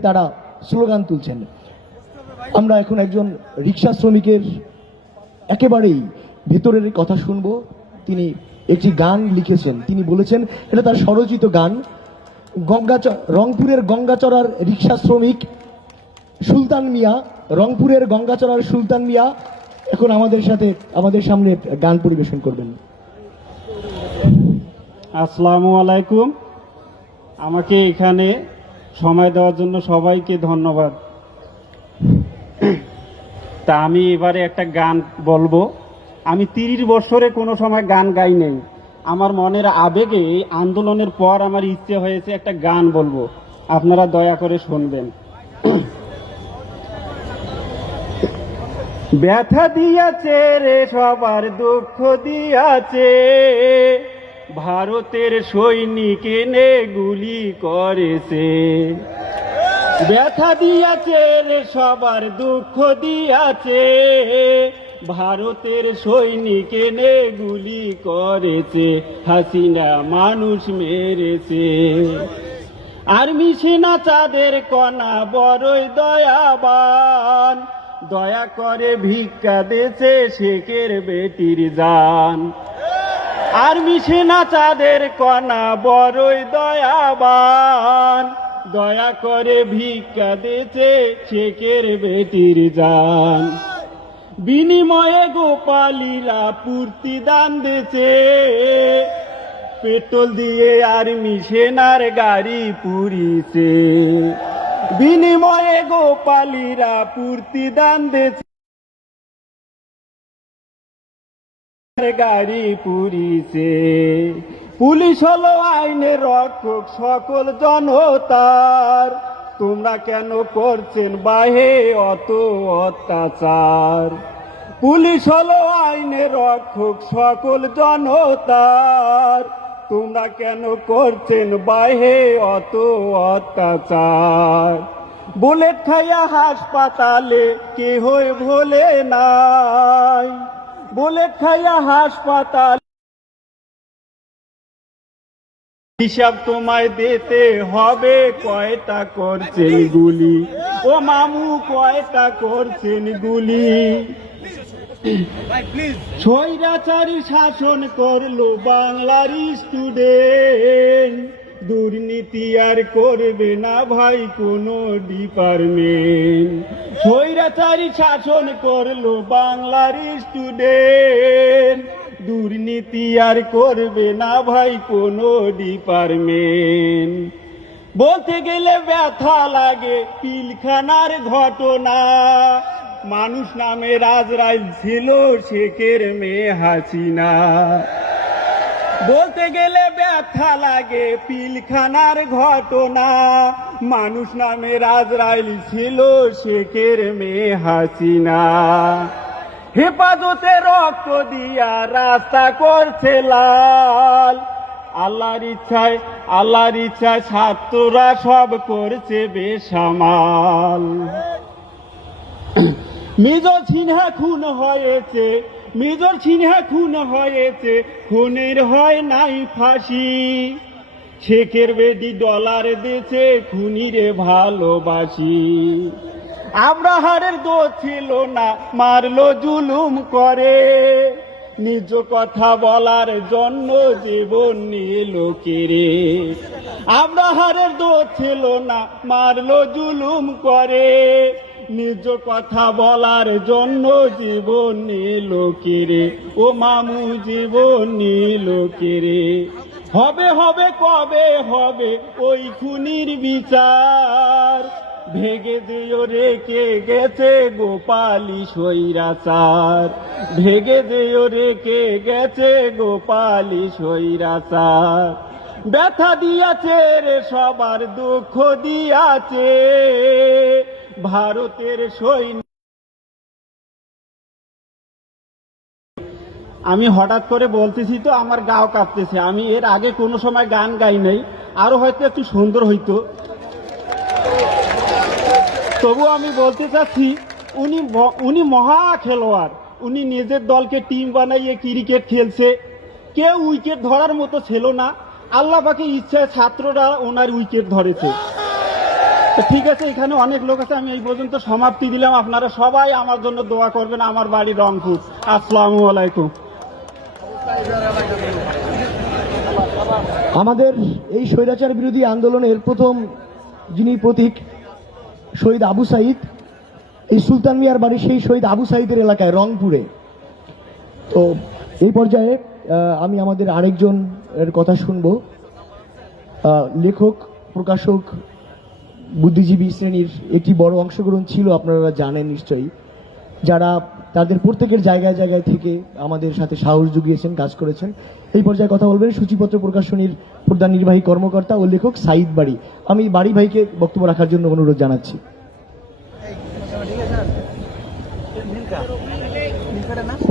তারা স্লোগান তুলছেন। আমরা এখন একজন রিক্সা শ্রমিকের একেবারেই ভেতরের কথা শুনব। তিনি একটি গান লিখেছেন। তিনি বলেছেন, এটা তার স্বরচিত গান। গঙ্গা রংপুরের গঙ্গাচড়ার রিক্সা শ্রমিক সুলতান মিয়া, রংপুরের গঙ্গাচড়ার সুলতান মিয়া এখন আমাদের সাথে, আমাদের সামনে গান পরিবেশন করবেন। আসসালামু আলাইকুম। আমাকে এখানে সময় দেওয়ার জন্য সবাইকে ধন্যবাদ। তা আমি এবারে একটা গান বলব। আমি তিরিশ বছরে কোনো সময় গান গাই নেই। আমার মনের আবেগে আন্দোলনের পর আমার ইচ্ছে হয়েছে একটা গান বলব। আপনারা দয়া করে শুনবেন। ব্যথা দিয়াছে রে, সবার দুঃখ দিয়াছে। ভারতের সৈনিক এনে গুলি করেছে। ব্যথা দিয়াছে রে, সবার দুঃখ দিয়াছে। ভারতের সৈনিক এনে গুলি করেছে, হাসিনা মানুষ মেরেছে। আর্মি সেনা চাঁদের কণা বড়ই দয়াবান। দয়া করে ভিক্ষা দেছে শেখের বেটির জান আর্মি সেনা চাঁদের কণা, বড়ই দয়াবান। দয়া করে ভিক্ষা দেছে শেখের বেটির যান বিনিময়ে গোপালীরা পূর্তি দান দেছে পেট্রোল দিয়ে আর্মি সেনার গাড়ি পুরিছে বিনিময়ে গোপালীরা পূর্তি দান দেছে গাড়ি পুরিছে পুলিশ হলো আইনের রক্ষক, সকল জনতার তোমরা কেন করছেন বাহে অত অত্যাচার? পুলিশ হলো আইনের রক্ষক, সকল জনতার তোমরা কেন করছেন বাহে অত অত্যাচার? বুলেট খাইয়া হাসপাতালে কেহই ভোলে নাই। বুলেট খাইয়া হাসপাতাল। হিসাব তোমায় দিতে হবে, কয়টা করছেন গুলি? ও মামু, কয়টা করছেন গুলি? স্বৈরাচারী শাসন করল বাংলার স্টুডেন্ট দুর্নীতি আর করবে না ভাই কোনো ডিপার্টমেন্ট স্বৈরাচারী শাসন করল বাংলার স্টুডেন্ট দুর্নীতি আর করবে না ভাই কোনো ডিপার্টমেন্ট বলতে গেলে ব্যথা লাগে পিলখানার ঘটনা। মানুষ নামে রাজরাইল ছিল শেখের মেয়ে হাসিনা। বলতে গেলে ব্যথা লাগে, পিলখানার ঘটনা। মানুষ নামে রাজরাইল ছিল, শেখের মেয়ে হাসিনা। হেফাজতে রক্ত দিয়া রাস্তা করছে লাল। আল্লাহর ইচ্ছায় আল্লাহর ইচ্ছায় ছাত্ররা সব করছে বেসামাল। মেজর সিনহা খুন হয়েছে মেজর সিনহা খুন হয়েছে, খুনের হয় নাই ফাঁসি। শেখের বেদি ডলার দেছে খুনিরে ভালোবাসি। আমরা হারের দোষ ছিল না, মারলো জুলুম করে। নিজ কথা বলার জন্য জীবন নিল কেড়ে হারের দোষ ছিল না, মারলো জুলুম করে। নিজ কথা বলার জন্য জীবন নিল কেড়ে ও মামু, জীবন নিল কেড়ে হবে হবে, কবে হবে ওই খুনির বিচার? ভেগে দিও রেখে গেছে গোপালী সৈরাচার ভেগে দিও রেখে গেছে গোপালী সৈরাচার ব্যথা দিয়াছে রে, সবার দুঃখ দিয়াছে। ভারতের সৈন্য আমি হঠাৎ করে বলতেছি তো, আমার গাও কাঁপতেছে। আমি এর আগে কোনো সময় গান গাই নাই, আরও হয়তো একটু সুন্দর হইতো। তবু আমি বলতে চাচ্ছি, উনি উনি মহা খেলোয়াড়। উনি নিজের দলকে টিম বানাইয়ে ক্রিকেট খেলছে। কেউ উইকেট ধরার মতো ছিল না। আল্লাহ পাকে ইচ্ছায় ছাত্ররা ওনার উইকেট ধরেছে। ঠিক আছে, এখানে অনেক লোক আছে, আমি এই পর্যন্ত সমাপ্তি দিলাম। আপনারা সবাই আমার জন্য দোয়া করবেন, আমার বাড়ি রংপুর। আসসালামু আলাইকুম। আমাদের এই স্বৈরাচার বিরোধী আন্দোলনের প্রথম যিনি প্রতীক শহীদ আবু সাইদ, এই সুলতান মিয়ার বাড়ি সেই শহীদ আবু সাইদের এলাকায়, রংপুরে। তো এই পর্যায়ে আমি আমাদের আরেকজন এর কথা শুনব। লেখক প্রকাশক বুদ্ধিজীবী শ্রেণির একটি বড় অংশগ্রহণ ছিল আপনারা জানেন নিশ্চয়ই। যারা তাদের প্রত্যেকের জায়গায় জায়গায় থেকে আমাদের সাথে সাহস জুগিয়েছেন কাজ করেছেন। এই পর্যায়ে কথা বলবেন সূচিপত্র প্রকাশনীর প্রধান নির্বাহী কর্মকর্তা ও লেখক সাইদ বাড়ি। আমি বাড়ি ভাইকে বক্তব্য রাখার জন্য অনুরোধ জানাচ্ছি।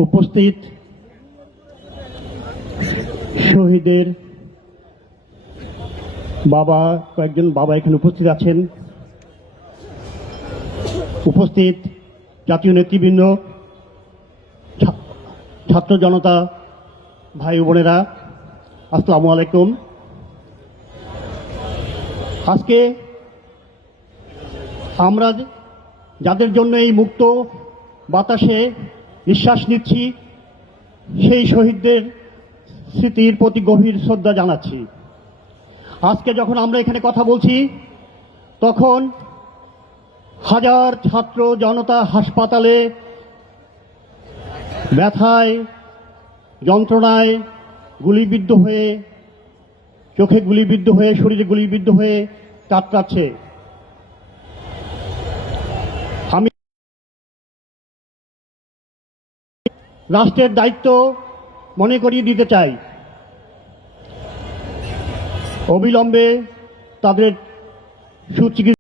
উপস্থিত শহীদের বাবা, কয়েকজন বাবা এখানে উপস্থিত আছেন। উপস্থিত জাতীয় নেতৃবৃন্দ ছাত্র জনতা, ভাই বোনেরা, আসসালামু আলাইকুম। আজকে আমরা যাদের জন্য এই মুক্ত বাতাসে নিঃশ্বাস নিচ্ছি, সেই শহীদদের স্মৃতির প্রতি গভীর শ্রদ্ধা জানাচ্ছি। আজকে যখন আমরা এখানে কথা বলছি, তখন হাজার ছাত্র জনতা হাসপাতালে ব্যথায়, যন্ত্রণায় গুলিবিদ্ধ হয়ে, চোখে গুলিবিদ্ধ হয়ে, শরীরে গুলিবিদ্ধ হয়ে কাতরাচ্ছে। আমি রাষ্ট্রের দায়িত্ব মনে করিয়ে দিতে চাই। অবিলম্বে তাদের সুচিকিৎসা